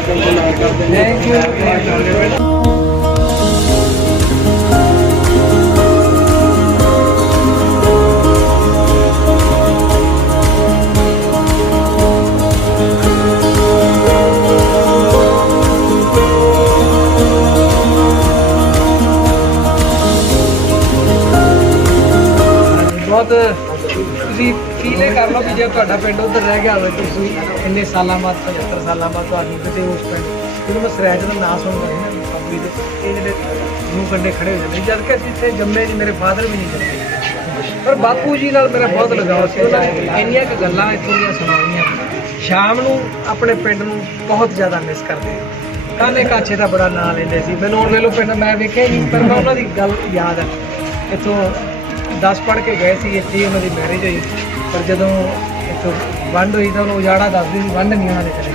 Thank you. बहुत ਤੁਸੀਂ feel ਕਰ ਲਓ ਵੀ ਜੇ ਤੁਹਾਡਾ ਪਿੰਡ ਉੱਧਰ ਰਹਿ ਗਿਆ ਹੋਵੇ ਤੁਸੀਂ ਇੰਨੇ ਸਾਲਾਂ ਬਾਅਦ 75 ਸਾਲਾਂ ਬਾਅਦ ਤੁਹਾਨੂੰ ਕਿਤੇ ਉਸ ਪਿੰਡ ਜਦੋਂ ਮੈਂ ਸਰੈਜ ਦਾ ਨਾਂ ਸੁਣਦਾ ਸੀ ਨਾ ਪਬਲੀ ਦੇ ਇਹ ਜਿਹੜੇ ਮੂੰਹ ਕੰਡੇ ਖੜੇ ਹੋ ਜਾਂਦੇ ਜਦ ਕਿ ਅਸੀਂ ਇੱਥੇ ਜੰਮੇ ਜੀ ਮੇਰੇ ਫਾਦਰ ਵੀ ਨਹੀਂ ਜੰਮੇ ਪਰ ਬਾਪੂ ਜੀ ਨਾਲ ਮੇਰਾ ਬਹੁਤ ਲਗਾਅ ਸੀ ਉਹਨਾਂ ਨੇ ਇੰਨੀਆਂ ਕੁ ਗੱਲਾਂ ਇੱਥੋਂ ਦੀਆਂ ਸੁਣਾਉਣੀਆਂ ਸ਼ਾਮ ਨੂੰ ਆਪਣੇ ਪਿੰਡ ਨੂੰ ਬਹੁਤ ਜ਼ਿਆਦਾ ਮਿਸ ਕਰਦੇ ਕਾਲੇ ਕਾਛੇ ਦਾ ਬੜਾ ਨਾਂ ਲੈਂਦੇ ਸੀ ਮੈਨੂੰ ਹੁਣ ਵੇਲੋ ਪਿੰਡ ਮੈਂ ਵੇਖਿਆ ਨਹੀਂ ਪਰ ਮੈਂ ਉਹਨਾਂ ਦੀ ਗੱਲ ਯਾਦ ਹੈ ਇੱਥੋਂ 10 ਪੜ੍ਹ ਕੇ ਗਏ ਸੀ ਇੱਥੇ ਉਹਨਾਂ ਦੀ ਮੈਰਿਜ ਹੋਈ ਪਰ ਜਦੋਂ ਇੱਥੋਂ ਵੰਡ ਹੋਈ ਤਾਂ ਉਹਨੂੰ ਉਜਾੜਾ ਦੱਸਦੀ ਸੀ ਵੰਡ ਨਹੀਂ ਉਹਨਾਂ ਦੇ ਕਰੇ